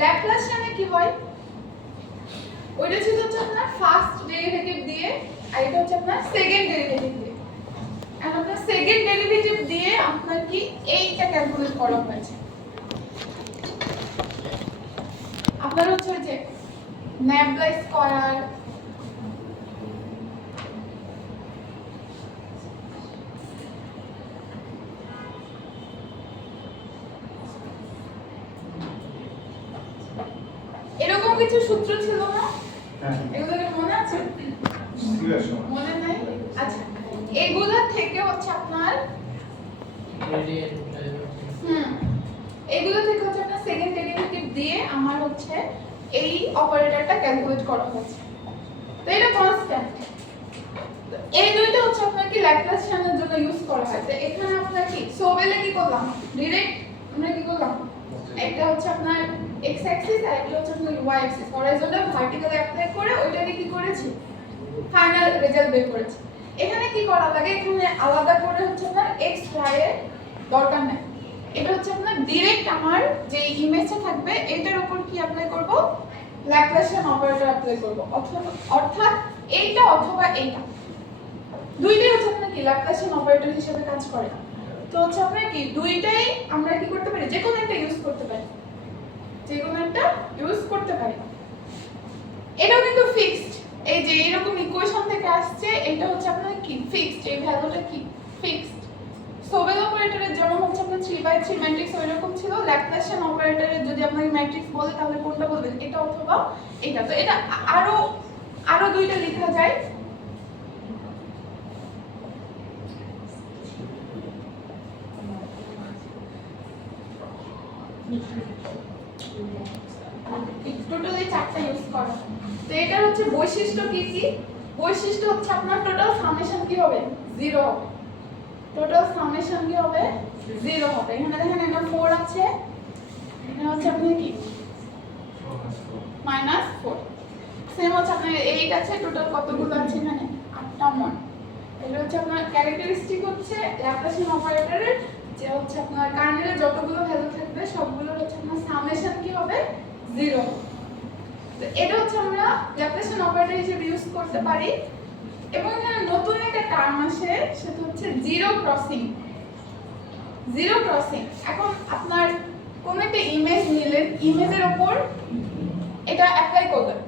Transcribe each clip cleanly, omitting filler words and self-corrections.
ল্যাপ্লাসিয়ানে কি হয়, ওইটা ছিল হচ্ছে আপনার ফার্স্ট ডেরিভেটিভ দিয়ে, আর এটা হচ্ছে আপনার সেকেন্ড ডেরিভেটিভ দিয়ে। এখন আপনার সেকেন্ড ডেরিভেটিভ দিয়ে আপনার কি এইটা ক্যালকুলেট করা হয়েছে। আপনার হচ্ছে যে ন্যাবলা স্কয়ার, এরকম কিছু সূত্র ছিল না? এগুলো কি মনে আছে? মনে নাই? আচ্ছা, এগুলা থেকে হচ্ছে আপনার এগুলো থেকে হচ্ছে আপনার সেকেন্ড ডেরিভেটিভ দিয়ে আমার হচ্ছে এই অপারেটরটা ক্যালকুলেট করা হয়েছে। তো এটা কনস্ট্যান্ট। এই দুইটা হচ্ছে আপনার কি ল্যাপ্লাসিয়ানের জন্য ইউজ করা হয়। তো এখানে আপনার কি সোবেলে কি করলাম, ডাইরেক্ট আমরা কি করলাম, একটা হচ্ছে আপনার x অ্যাক্সিস আর একটা হচ্ছে আপনার y Axis horizontal vertically apply করে ওইটাকে কি করেছি, ফাইনাল রেজাল্ট বের করেছি। এখানে কি করা লাগে, এখানে আলাদা করে হচ্ছে আপনার x y এর দরকার নেই। এটা হচ্ছে আপনার ডাইরেক্ট আমার যে ইমেজটা থাকবে এটার উপর কি অ্যাপ্লাই করব, ল্যাপ্লাসিয়ান অপারেটর অ্যাপ্লাই করব, অর্থাৎ এইটা অথবা এইটা দুইটাই হচ্ছে আপনার কি ল্যাপ্লাসিয়ান অপারেটর হিসেবে কাজ করে। তো হচ্ছে আপনার কি দুইটাই আমরা কি করতে পারি, যে কোনো একটা ইউজ করতে পারি, যে কোনো একটা ইউজ করতে পারি। এটাও কিন্তু ফিক্সড, এই যে এরকম ইকুয়েশন থেকে আসছে, এটা হচ্ছে আপনার কি ফিক্সড, এই ভ্যালুটা কি ফিক্সড। সোবেল অপারেটরের যেমন হচ্ছে আপনার 3/3 ম্যাট্রিক্স ওইরকম ছিল, ল্যাপ্লাসিয়ান অপারেটরের যদি আপনাকে ম্যাট্রিক্স বলে তাহলে কোনটা বলবেন, এটা অথবা এটা। তো এটা আরো দুইটা লেখা যায়। টোটালি চারটা ইউজ করা। তো এটার হচ্ছে বৈশিষ্ট্য কি কি, বৈশিষ্ট্য হচ্ছে আপনার টোটাল সামেশন কি হবে, 0 হবে। টোটাল সামেশন কি হবে, 0 হবে। এখানে দেখেন এটা 4 আছে, এখানে হচ্ছে আপনি কি -4, সেম হচ্ছে আপনার 8 আছে, টোটাল কতগুলো আছে এখানে 8টা মান। এটা হচ্ছে আপনার ক্যারেক্টারিস্টিক হচ্ছে ল্যাপ্লাসিয়ান অপারেটরের, যে হচ্ছে আপনার কার্নেলে যতগুলো ভ্যালু থাকবে সবগুলোর হচ্ছে আপনার সামেশন কি হবে, 0। তো এটা হচ্ছে আমরা ল্যাপ্লাসিয়ান অপারেটর হিসেবে ইউজ করতে পারি। এবং এখানে নতুন একটা টার্ম আসে, সেটা হচ্ছে জিরো ক্রসিং। জিরো ক্রসিং, এখন আপনার কোন একটা ইমেজ নিলেন, ইমেজের উপর এটা অ্যাপ্লাই করবেন,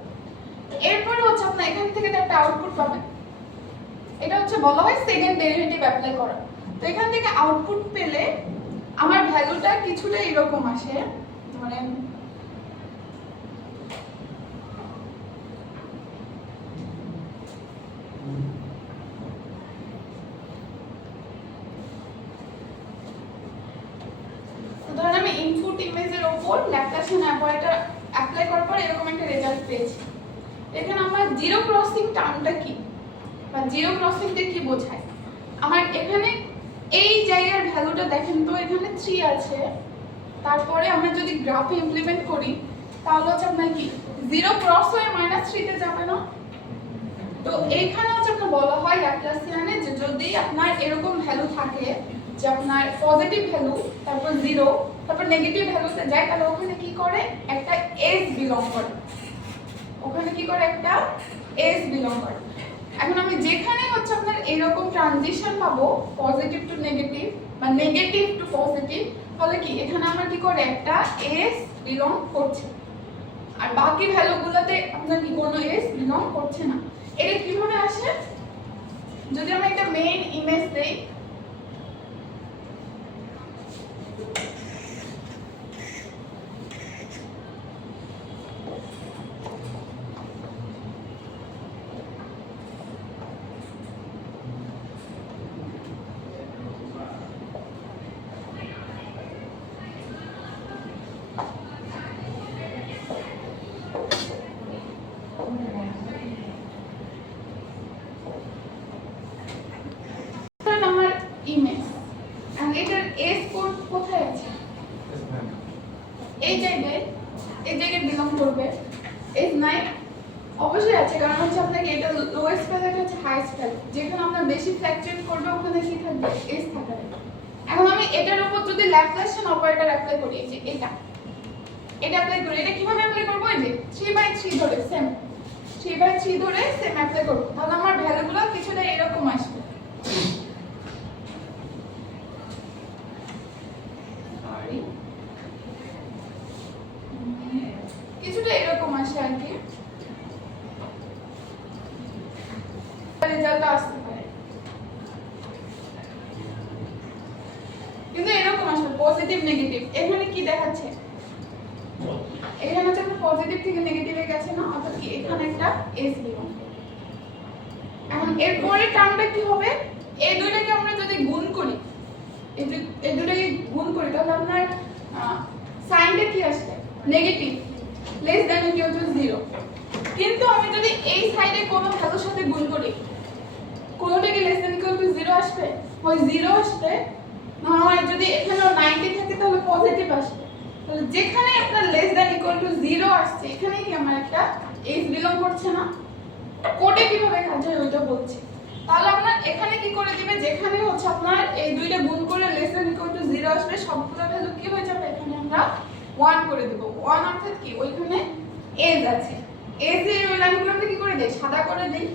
এরপর হচ্ছে আপনার এখান থেকে একটা আউটপুট পাবেন, এটা হচ্ছে বলা হয় সেকেন্ড ডেরিভেটিভ অ্যাপ্লাই করা। তো এখান থেকে আউটপুট পেলে আমার ভ্যালুটা কিছুটা এরকম আসে, ধরেন আমি ইনপুট ইমেজের উপর ল্যাপ্লাসিয়ান অপারেটর অ্যাপ্লাই করার পর এরকম একটা রেজাল্ট পেয়েছি। এখানে আমার জিরো ক্রসিং টার্মটা কি, বা জিরো ক্রসিং দিয়ে কি বোঝায়, আমার এখানে এই জায়গার ভ্যালুটা দেখেন তো, এখানে 3 আছে, তারপরে আমরা যদি গ্রাফে ইমপ্লিমেন্ট করি তাহলে হচ্ছে আপনার কি 0 ক্রস হয়ে -3 তে যাবে না। তো এইখানে হচ্ছে আপনার বলা হয় ল্যাপ্লাসিয়ানে যে যদি আপনার এরকম ভ্যালু থাকে যে আপনার পজিটিভ ভ্যালু তারপর 0 তারপর নেগেটিভ ভ্যালুতে যায়, তাহলে ওখানে কি করে একটা s বিলং করে, ওখানে কি করে একটা s বিলং করে। এখন আমি যেখানে হচ্ছে আপনার এরকম ট্রানজিশন পাবো পজিটিভ টু নেগেটিভ বা নেগেটিভ টু পজিটিভ, তাহলে কি এখানে আমার কি করে একটা s বিলং করছে, আর বাকি ভ্যালুগুলোতে আপনার কি কোনো s বিলং করছে না। এটা কিভাবে আসে, যদি আমরা একটা মেইন ইমেজ দেই, আমার ইমেজ, আর এটার s কোড কোথায় আছে, এই জায়গায় বিলং করবে। s নাই, অবশ্যই আছে, কারণ হচ্ছে আপনাকে এটা লোয়েস্ট ভ্যালু, এটা হচ্ছে হাইয়েস্ট ভ্যালু, যেখানে আমরা বেশি ফ্ল্যাকচুয়েট করবে ওখানে কি থাকবে, s থাকবে। এখন আমি এটার উপর যদি ল্যাপ্লাসিয়ান অপারেটর অ্যাপ্লাই করি, যে এটা এটা অ্যাপ্লাই করি। এটা কিভাবে অ্যাপ্লাই করব? এই যে 3/3 ধরে সেম 3/3 ধরে সেম অ্যাপ্লাই করব। তাহলে আমার ভ্যালুগুলো কিছুটা এরকম আসবে। সরি, কিছুটা এরকম আসে আর কি, রেজাল্ট আসতে পারে কিন্তু এরকম আসবে পজিটিভ নেগেটিভ। এখানে কি দেখাচ্ছে? এখানে হচ্ছে পজিটিভ থেকে নেগেটিভে গেছে না, অর্থাৎ কি এখানে একটা এস বিলং। এখন এর পরের টার্মটা কি হবে? এই দুইটাকে আমরা যদি গুণ করি, এই দুইটাকে গুণ করি তাহলে আপনার সাইনটা কি আসবে? Negative, less than equal to 0। কিন্তু আমি যদি এই সাইডে কোনো ভ্যালুর সাথে গুণ করি, কোনোটা কি লেস দ্যান ইকুয়াল টু 0 আসবে? হয় 0 আসবে, না হয় যদি এখানেও 90 থাকে তাহলে পজিটিভ আসবে। তাহলে যেখানে আপনার লেস দ্যান ইকুয়াল টু 0 আসছে এখানে কি আমার একটা এস বিলং করছে না? কোডে কিভাবে কাজ হয় ওইটা বলছি। তাহলে আপনার এখানে কি করে দিবে? যেখানে হচ্ছে আপনার এই দুইটা গুণ করে লেস দ্যান ইকুয়াল টু 0 আসবে সবগুলো ভ্যালু কি হয়ে যাবে? এখানে আমরা 1 করে দেব। 1 অর্থাৎ কি ওইখানে এস আছে, এস এর ওই লাইনগুলো আমরা কি করে দেই? সাদা করে দেই।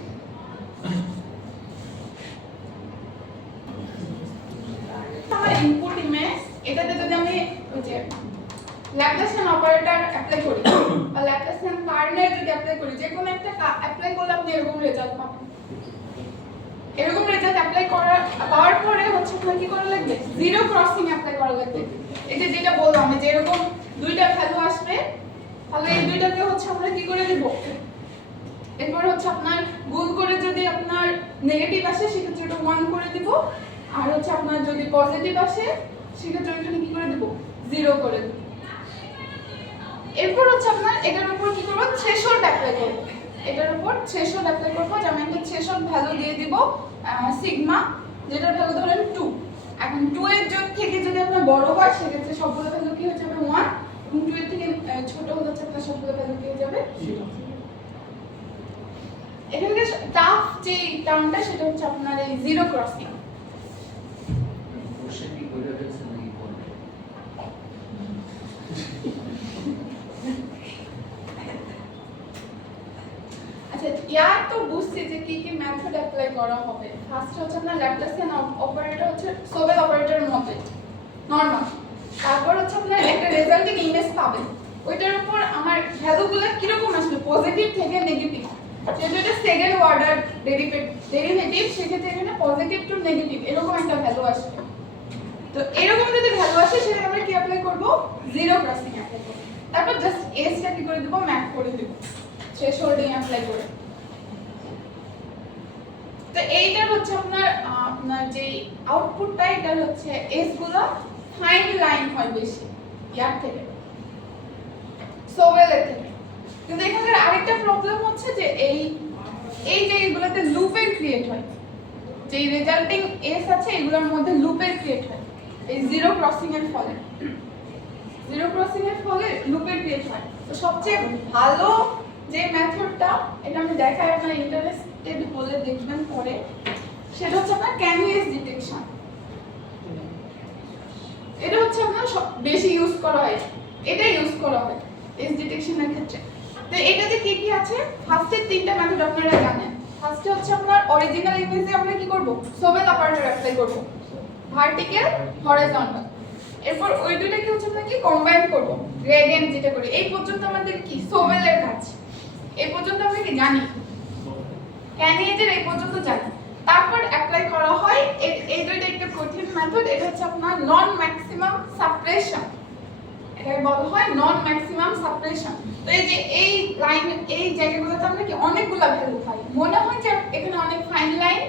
আমার ইনপুট ইমেজ, এটাতে যদি আমি ওই যে ল্যাপ্লাসিয়ান অপারেটর অ্যাপ্লাই করি বা ল্যাপ্লাসিয়ান কার্নেল যদি অ্যাপ্লাই করি, যে কোনো একটা অ্যাপ্লাই করলে আপনি এরকম রেজাল্ট পাবেন। এরকম রেজাল্ট অ্যাপ্লাই পাওয়ার পরে হচ্ছে আপনার কি করা লাগবে? জিরো ক্রসিং অ্যাপ্লাই করা লাগবে। এই যে যেটা বললাম যে এরকম দুইটা ভ্যালু আসবে, তাহলে এই দুইটাকে হচ্ছে আমরা কি করে দেব? এরপর হচ্ছে আপনার গুণ করে যদি আপনার নেগেটিভ আসে সেক্ষেত্রে এটা 1 করে দিব, আর হচ্ছে আপনার যদি পজিটিভ আসে সেক্ষেত্রে এটা কি করে দেব? 0 করে দেব। এরপর হচ্ছে আপনার এটার উপর কি করব? থ্রেশহোল্ড অ্যাপ্লাই করব। এটার উপর থ্রেশহোল্ড অ্যাপ্লাই করব, যেমন একটা থ্রেশহোল্ড ভ্যালু দিয়ে দিব সিগমা, যেটার ভ্যালু ধরেন 2। এখন 2 এর থেকে যদি আপনার বড় হয় সেক্ষেত্রে সবগুলো ভ্যালু কি হয়ে যাবে? 1, এবং 2 এর থেকে ছোট হলে হচ্ছে আপনার সবগুলো ভ্যালু কি হয়ে যাবে? 0। এখানে টাফ যে টার্মটা সেটা হচ্ছে আপনার এই জিরো ক্রসিং। আচ্ছা, ইয়ার তো বুঝছি যে কি কি মেথড অ্যাপ্লাই করা হবে। ফার্স্ট হচ্ছে আপনার ল্যাপ্লাসিয়ান অপারেটর হচ্ছে সোবেল অপারেটরের মতো নরমাল। তারপর হচ্ছে আপনার একটা রেজাল্টিং ইমেজ পাবেন, ওইটার উপর আমার ভ্যালুগুলো কি রকম আসবে? পজিটিভ থেকে নেগেটিভ। যেহেতু এটা সেকেন্ড অর্ডার ডেরিভেটিভ সেক্ষেত্রে এখানে পজিটিভ টু নেগেটিভ এরকম একটা ভ্যালু আসবে। তো এরকম যদি ভ্যালু আসে সেটা আমরা কি অ্যাপ্লাই করব? জিরো ক্রসিং অ্যাপ্লাই করব। তারপর জাস্ট এসটা কি করে দেব? ম্যাপ করে দেব থ্রেশহোল্ডিং অ্যাপ্লাই করে। তো এইটার হচ্ছে আপনার যে আউটপুটটা এটা হচ্ছে এস গুলো ফাইন লাইন হয় বেশি ইয়ার থেকে, সোবেলের থেকে। কিন্তু এখানে আরেকটা প্রবলেম হচ্ছে যে এই যে এগুলোতে লুপের ক্রিয়েট হয়, যে রেজাল্টিং এস আছে এগুলোর মধ্যে লুপের ক্রিয়েট হয় এই জিরো ক্রসিং এর ফলে। জিরো ক্রসিং এর ফলে লুপের ক্রিয়েট হয়। তো সবচেয়ে ভালো যে মেথডটা, এটা আমি দেখাই, আপনার ইন্টারেস্টেড হলে দেখবেন পরে, সেটা হচ্ছে আপনার ক্যানভাস ডিটেকশন। এটা হচ্ছে আপনার বেশি ইউজ করা হয়, এটা ইউজ করা হয় এস ডিটেকশনের ক্ষেত্রে। তো এটাতে কি কি আছে? ফার্স্টের তিনটা মেথড আপনারা জানেন। ফার্স্টে হচ্ছে আপনার অরিজিনাল ইমেজে আমরা কি করব? সোবেল অপারেটর অ্যাপ্লাই করব, ভার্টিক্যাল হরিজন্টাল। এরপর ওই দুইটাকে হচ্ছে আমরা কি কম্বাইন করব, গ্রেডিয়েন্ট যেটা করি। এই পর্যন্ত আমাদের কি সোবেলের কাজ, এই পর্যন্ত আমরা কি জানি, ক্যানিয়েজের এই পর্যন্ত জানি। তারপর অ্যাপ্লাই করা হয় এই দুইটা একটু কঠিন মেথড। এটা হচ্ছে আপনার নন ম্যাক্সিমাম সাপ্রেশন, এটাকে বলা হয় নন ম্যাক্সিমাম সাপ্রেশন। তো এই যে এই লাইন, এই জায়গাগুলোতে আমরা কি অনেকগুলা ভ্যালু পাই, মনে হয় যে এখানে অনেক ফাইন লাইন,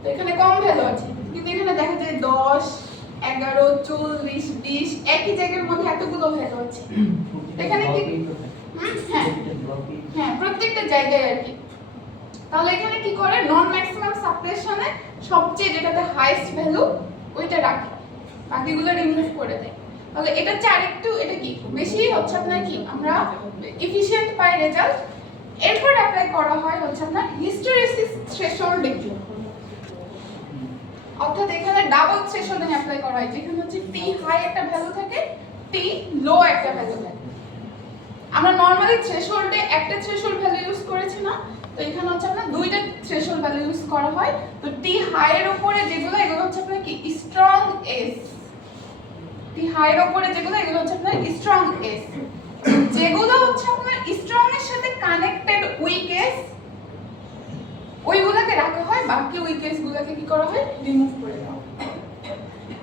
তো এখানে কম ভ্যালু আছে, কিন্তু এখানে দেখা যায় 10, 11, 40, 20 একই জায়গার মধ্যে এতগুলো ভ্যালু আছে। এখানে কি হ্যাঁ প্রত্যেকটা জায়গায় আর কি। তাহলে এখানে কি করে? নন ম্যাক্সিমাম সাপ্রেশনে সবচেয়ে যেটাতে হাইয়েস্ট ভ্যালু ওইটা রাখে, বাকিগুলো রিমুভ করে দেয়। তাহলে এটা হচ্ছে আরেকটু, এটা কি বেশি হচ্ছে আপনার কি আমরা এফিশিয়েন্ট পাই রেজাল্ট। এরপর অ্যাপ্লাই করা হয় হচ্ছে আপনার হিস্টেরিসিস থ্রেশহোল্ডিং, অর্থাৎ এখানে ডাবল থ্রেশহোল্ডিং অ্যাপ্লাই করা হয়, যেখানে হচ্ছে টি হাই একটা ভ্যালু থাকে, টি লো একটা ভ্যালু থাকে। আমরা নরমালি থ্রেশহোল্ডে একটা থ্রেশহোল্ড ভ্যালু ইউজ করেছি না, তো এখানে হচ্ছে আপনার দুইটা থ্রেশহোল্ড ভ্যালু ইউজ করা হয়। তো টি হাই এর উপরে যেগুলো এগুলো হচ্ছে আপনার কি স্ট্রং এস, টি হাই এর উপরে যেগুলো এগুলো হচ্ছে আপনার স্ট্রং এস, যেগুলো হচ্ছে আপনার স্ট্রং এর সাথে কানেক্টেড উইক এস ওইগুলোকে রাখা হয়, বাকি উইক এস গুলোকে কি করা হয় রিমুভ করে দেওয়া হয়।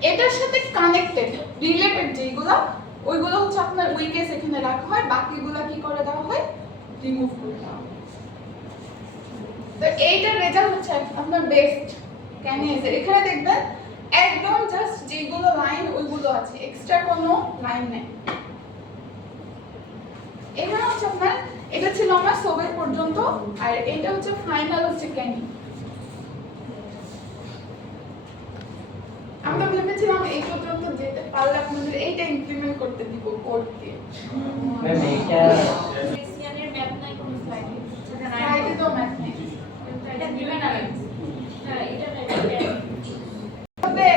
এটার সাথে কানেক্টেড রিলেটেড যেগুলো ওইগুলো হচ্ছে আপনার উইক এস এখানে রাখা হয়, বাকিগুলো কি করে দেওয়া হয় রিমুভ করে দেওয়া হয়। তো এইটার রেজাল্ট হচ্ছে আপনার বেস্ট ক্যান এসে এখানে দেখবেন একদম জাস্ট যেগুলো লাইন ওইগুলো আছে, এক্সট্রা কোনো লাইন নেই। এখানে হচ্ছে আপনার এটা ছিল আমার সোবের পর্যন্ত, আর এটা হচ্ছে ফাইনাল হচ্ছে ক্যানি। আমরা ভেবেছিলাম এই পর্যন্ত যেতে পারলে আপনাদের এইটা ইমপ্লিমেন্ট করতে দিব কোড দিয়ে। ম্যাম এইটা এর ম্যাথ নাই কোন স্লাইডে, স্লাইডে তো ম্যাথ নেই। এটা দিবেন না। হ্যাঁ এটা নাই। তবে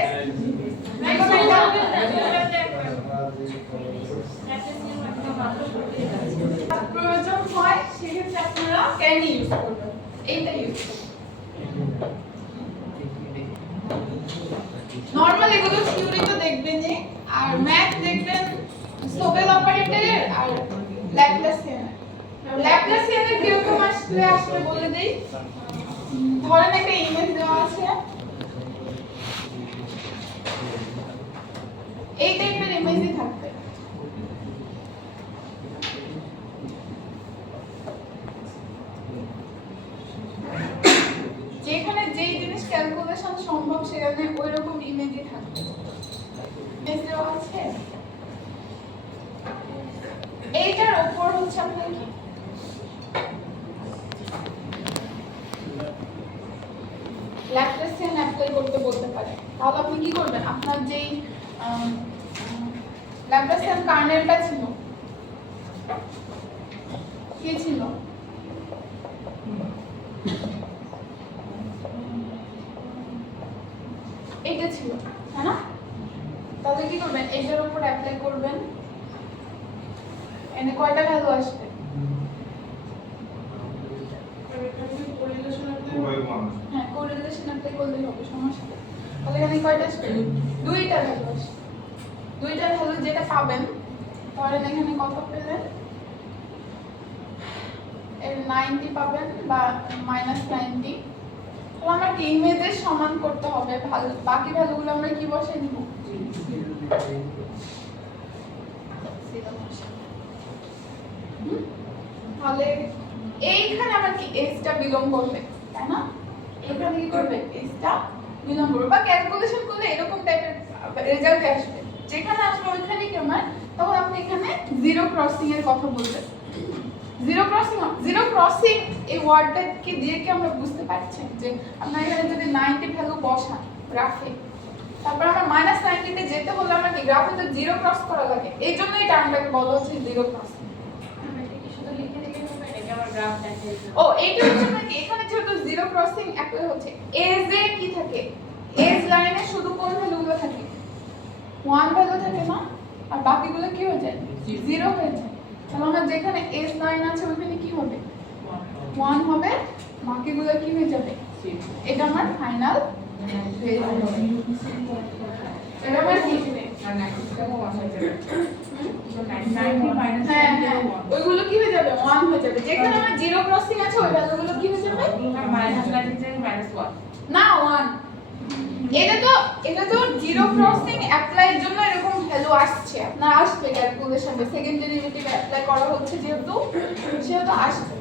প্রয়োজন হয় সেক্ষেত্রে আপনারা ক্যানি ইউজ করবেন, এইটা ইউজ করবেন। নরমাল এগুলো থিওরি তো দেখবেনই, আর ম্যাথ দেখবেন সোবেল অপারেটরের আর ল্যাপ্লাসিয়ানের। ল্যাপ্লাসিয়ানের কিরকম আসলে বলে দেই। ধরেন একটা ইমেজ দেওয়া আছে, এই টাইপের ইমেজই থাকবে। যেখানে যেই জিনিস ক্যালকুলেশন সম্ভব সেখানে ওইরকম ইমেজই থাকবে। ইমেজ দেওয়া আছে, এইটার উপর হচ্ছে আপনার কি ল্যাপ্লাসিয়ান অ্যাপ্লাই করতে বলতে পারে। তাহলে আপনি কি করবেন, আপনার যেই ল্যাপ্লাসিয়ান কার্নেলটা ছিল কি ছিল, এটা ছিল তাই না? তাহলে কি করবেন, এটার উপর অ্যাপ্লাই করবেন, এনে কয়টা ভ্যালু আসবে? হ্যাঁ কোরিলেশন অ্যাপ্লাই করলে হবে, সমস্যা নেই। তাহলে এখানে কয়টা আসবে? দুইটা ভ্যালু আসবে। দুইটা ভ্যালু যেটা পাবেন, ধরেন এখানে কত পেলেন, এর 90 পাবেন বা -90। তাহলে আমরা কি ইমেজের সমান করতে হবে, বাকি ভ্যালুগুলো আমরা কি বসাই দিব? তাহলে এইখানে আমার কি এজটা বিলং করবে তাই না? এখানে কি করবে, এজটা বিলং করবে, বা ক্যালকুলেশন করলে এরকম টাইপের রেজাল্ট আসবে। যেখানে আসবে ওইখানে কি আমার, তখন আপনি এখানে জিরো ক্রসিং এর কথা বলবেন। জিরো ক্রসিং এই ওয়ার্ডটা কি দিয়ে কি আমরা বুঝতে পারছি যে আপনার এখানে যদি 90 ভ্যালু বসান গ্রাফে, তারপর আমরা -90 তে যেতে হলে আমরা কি গ্রাফে তো জিরো ক্রস করা লাগে, এই জন্য এই টার্মটাকে বলা হচ্ছে জিরো ক্রসিং। ও এইটা হচ্ছে নাকি এখানে যেহেতু জিরো ক্রসিং অ্যাপ্লাই হচ্ছে, এজ এ কি থাকে, এজ লাইনে শুধু কোন ভ্যালুগুলো থাকে, 1 ভ্যালু থাকে না, আর বাকিগুলো কি হয়ে যায়, 0 হয়ে যায়। তাহলে আমার যেখানে এজ লাইন আছে ওখানে কি হবে, 1 হবে, বাকিগুলো কি হয়ে যাবে, এটা আমার ফাইনাল রেজাল্ট হবে। এটা আমার কি ওইগুলো কি হয়ে যাবে, 1 হয়ে যাবে। যেখানে আমার জিরো ক্রসিং আছে ওই ভ্যালুগুলো কি হয়ে যাবে, -1 না 1। এটা তো জিরো ক্রসিং অ্যাপ্লাইর জন্য এরকম ভ্যালু আসছে, আপনার আসবে ক্যালকুলেশনে, সেকেন্ড ডেরিভেটিভ অ্যাপ্লাই করা হচ্ছে যেহেতু আসবে।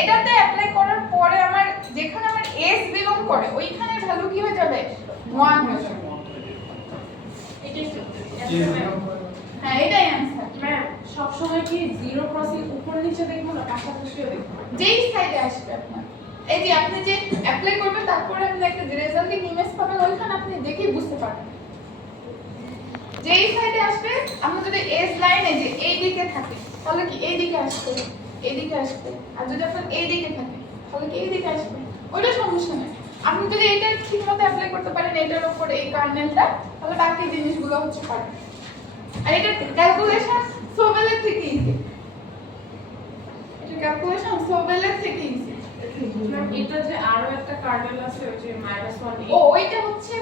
এটাতে অ্যাপ্লাই করার পরে আমার যেখানে আমার এস বিলং করে ওইখানে ভ্যালু কি হয়ে যাবে, 1 হয়ে যাবে। হ্যাঁ এটাই आंसर। ম্যাম সব সময় কি জিরো ক্রসিং উপর নিচে দেখবো না, পাশাপাশিও দেখবো? যেই সাইডে আসবে আপনার, এই যে আপনি যে অ্যাপ্লাই করবেন তারপরে আপনি একটা রেজাল্টিং ইমেজ পাবেন, ওইখানে আপনি দেখেই বুঝতে পারবেন। যেই সাইডে আসবে, আপনি যদি এজ লাইনে যে এই দিকে থাকে তাহলে কি এই দিকে আসবে, এই দিকে আসবে, আর যদি আপনার এই দিকে থাকে তাহলে কি এই দিকে আসবে, ওইটা সমস্যা নেই। আপনি যদি এটা ঠিকমতো অ্যাপ্লাই করতে পারেন এটার উপর এই কার্নেলটা, তাহলে বাকি জিনিসগুলো হচ্ছে পারবেন। আর এটা ক্যালকুলেশন সোবেলের থেকে ইজি, কার্নেল আছে ওই যে -1 ও ওইটা হচ্ছে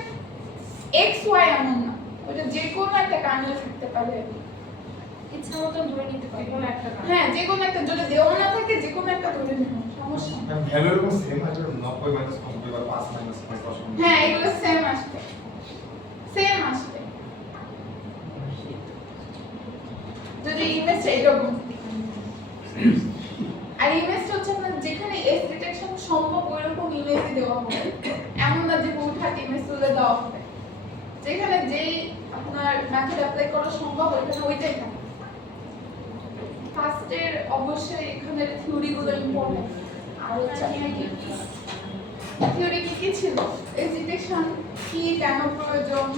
এক্স ওয়াই এমন না, ওটা যে কোনো একটা কার্নেল থাকতে পারে, ইচ্ছা মতো ধরে নিতে পারি কোনো একটা কার্নেল। হ্যাঁ যে কোনো একটা, যদি দেওয়া না থাকে যে কোনো একটা ধরে নিন, সমস্যা নেই। ভ্যালু এরকম সেম আছে 90 মাইনাস 90 বা 5 মাইনাস 5 দশমিক। হ্যাঁ এগুলো সেম আসবে, সেম আসবে যদি ইমেজ এরকম, আর ইমেজটা হচ্ছে আপনার যেখানে এস ডিটেকশন সম্ভব ওইরকম ইমেজই দেওয়া হবে, এমন না যে হুটহাট ইমেজ তুলে দেওয়া হবে, যেখানে যেই আপনার মেথড অ্যাপ্লাই করা সম্ভব ওইখানে ওইটাই থাকে। ফার্স্টের অবশ্যই এখানে থিওরিগুলো ইম্পর্টেন্ট, আর হচ্ছে আপনার কি থিওরি কি ছিল, এস ডিটেকশন কি কেন প্রয়োজন,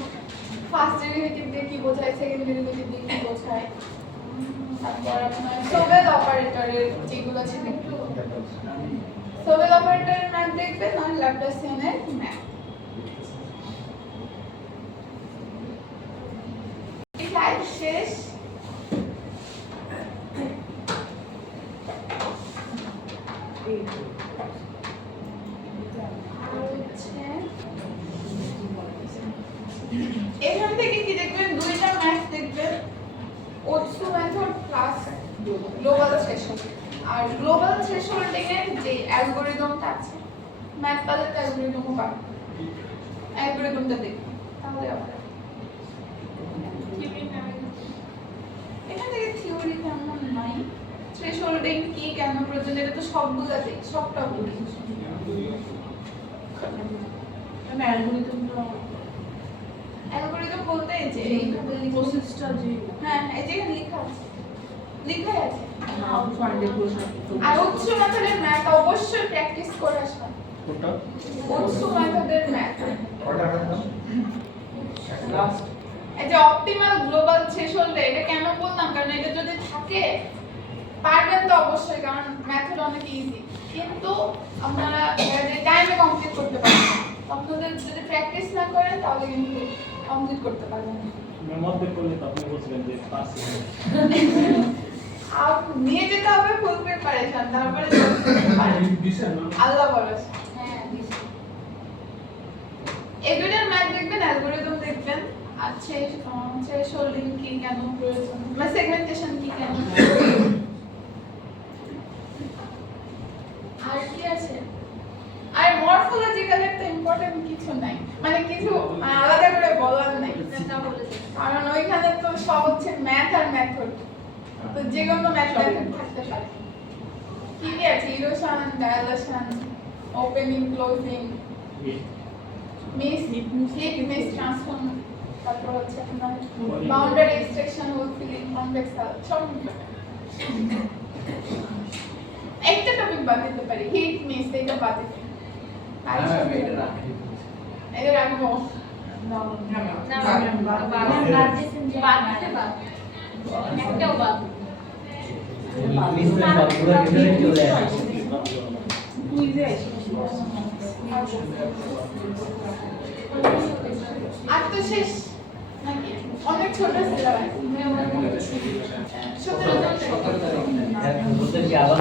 ফার্স্ট ডেরিভেটিভ দিয়ে কি বোঝায়, সেকেন্ড ডেরিভেটিভ দিয়ে কি বোঝায়, তারপর আপনার সোবেল অপারেটরের যেগুলো ছিল, সোবেল অপারেটরের ম্যাথ দেখবেন আর ল্যাপ্লাসিয়ানের ম্যাথ। স্লাইড শেষ। আর হচ্ছে এখান থেকে কি দেখবেন, দুইটা ম্যাথ দেখবেন, ওটসু মেথড প্লাস গ্লোবাল থ্রেশহোল্ড। আর গ্লোবাল থ্রেশহোল্ডিং এর যে অ্যালগরিদমটা আছে, ম্যাথ পালে তো অ্যালগরিদমও পাবেন, অ্যালগরিদমটা দেখুন তাহলে হবে। এখান থেকে থিওরি তেমন নাই, থ্রেশহোল্ডিং কি কেন প্রয়োজন এটা তো সবগুলাতে সবটা বলি। মানে অ্যালগরিদমটা অ্যালগরিদম বলতে এই যে এইভাবে প্রসেসটা যে হ্যাঁ এই যে এখানে লেখা আছে, লেখাই আছে। How to find a process. আর উৎস মেথডের ম্যাথ অবশ্যই প্র্যাকটিস করে আসবেন। কোনটা? উৎস মেথডের ম্যাথ, ওটা রাখলাম। লাস্ট এই যে অপটিমাল গ্লোবাল থ্রেশহোল্ড, এটা কেন বললাম, কারণ এটা যদি থাকে পারবেন তো অবশ্যই, কারণ মেথড অনেক ইজি, কিন্তু আপনারা টাইমে কমপ্লিট করতে পারবেন না। আপনাদের যদি প্র্যাকটিস না করেন তাহলে কিন্তু কমপ্লিট করতে পারবেন না। মেমোতে করলে তো আপনি বলছিলেন যে পাস আর নিয়ে যেতে হবে ফুল প্রিপারেশন, তারপরে আল্লাহ ভরসা। হ্যাঁ এগুলোর ম্যাথ দেখবেন, অ্যালগরিদম দেখবেন, আর থ্রেশহোল্ডিং কি কেন প্রয়োজন, মানে সেগমেন্টেশন কি কেন প্রয়োজন। আর কি আছে, আর মরফোলজিক্যালের তো ইম্পর্টেন্ট কিছু নাই, মানে কিছু আলাদা করে বলার নাই, কারণ ওইখানে তো সব হচ্ছে ম্যাথ আর মেথড, তো যে কোনো ম্যাথ মেথড থাকতে পারে। কি কি আছে, erosion, dilation, opening, closing, miss miss transform, তারপর হচ্ছে আপনার boundary extraction, hole filling, complex সব একটা টপিক বাদ দিতে পারি, হিট মিস, এটা বাদ দিতে পারি, এটা রাখবো আর তো শেষ নাকি, অনেক ছোট সিলেবাস, 17 আবার